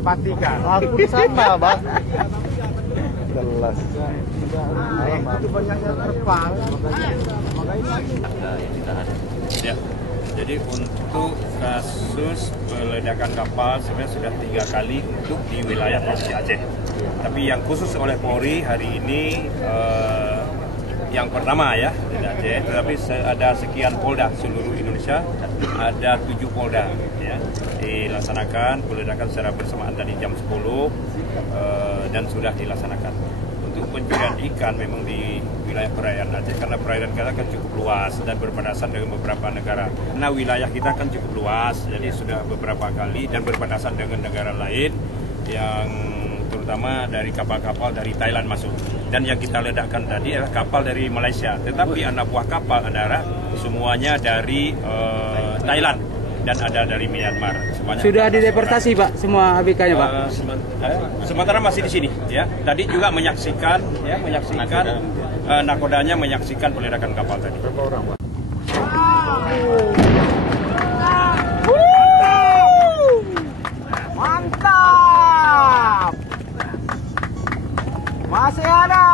Sepatikan. Aku sama, Bang. Jelas. Itu banyaknya terpal. Ya, jadi untuk kasus peledakan kapal sebenarnya sudah 3 kali untuk di wilayah Provinsi Aceh. Tapi yang khusus oleh Polri hari ini yang pertama ya di Aceh, tetapi ada sekian polda seluruh Indonesia, ada 7 polda ya dilaksanakan peledakan secara bersamaan tadi jam 10 dan sudah dilaksanakan. Untuk pencurian ikan memang di wilayah perairan Aceh karena perairan kita kan cukup luas dan berbatasan dengan beberapa negara. Karena wilayah kita kan cukup luas, jadi sudah beberapa kali dan berbatasan dengan negara lain yang terutama dari kapal-kapal dari Thailand masuk. Dan yang kita ledakkan tadi adalah kapal dari Malaysia, tetapi anak buah kapal adalah semuanya dari Thailand dan ada dari Myanmar. Sudah dideportasi Pak semua ABK-nya Pak? Sementara masih di sini ya. Tadi juga menyaksikan nakodanya menyaksikan peledakan kapal tadi. Berapa orang, Pak? Mantap. Masih ada.